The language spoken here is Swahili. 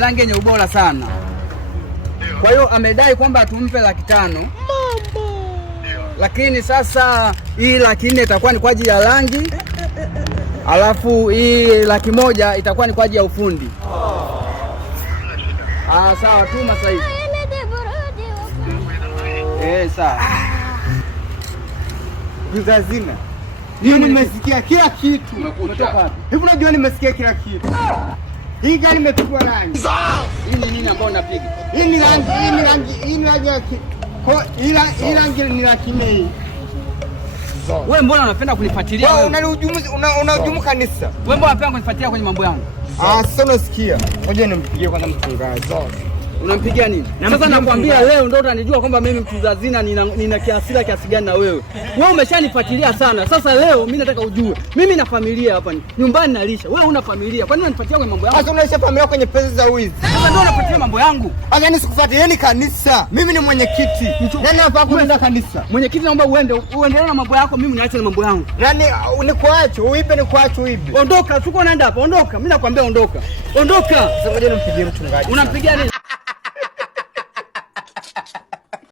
ni rangi yenye ubora sana. Kwa hiyo amedai kwamba tumpe 500,000. Lakini sasa hii 400,000 itakuwa ni kwa ajili ya rangi. Alafu hii 100,000 itakuwa ni kwa ajili ya ufundi. Sawa, tuma sasa hivi. Sawa. Hazina. Hiyo nimesikia kila kitu. Umetoka wapi? Hivi unajua nimesikia kila kitu. Hii gari imepigwa rangi. Hii ni nini ambayo unapiga? Hii ni rangi hii rangi ni ya kimei. Wewe mbona unapenda kunifuatilia wewe? Unahujumu kanisa. Wewe mbona unapenda kunifuatilia kwenye mambo yangu? Sasa unasikia. Ngoja nimpigie kwanza mchungaji. Unampigia nini? Sasa nakwambia leo ndio utanijua kwamba mimi mtunza hazina nina kiasi gani na wewe. Wewe umeshanifuatilia sana. Sasa leo mimi nataka ujue. Mimi na familia hapa nyumbani nalisha. Wewe una familia. Kwa nini unanifuatilia kwenye mambo yangu? Sasa unaisha familia kwenye pesa za wizi. Sasa ndio unafuatilia mambo yangu. Sasa nisikufuatilieni kanisa. Mimi ni mwenyekiti. Nani hapa kwenda kanisa? Mwenyekiti naomba uendelee na mambo yako, mimi niache na mambo yangu. Nani nikuache? Uibe nikuache uibe. Ondoka, tuko naenda hapa. Ondoka. Mimi nakwambia ondoka. Ondoka. Sasa ngoja nimpigie mchungaji. Unampigia nini?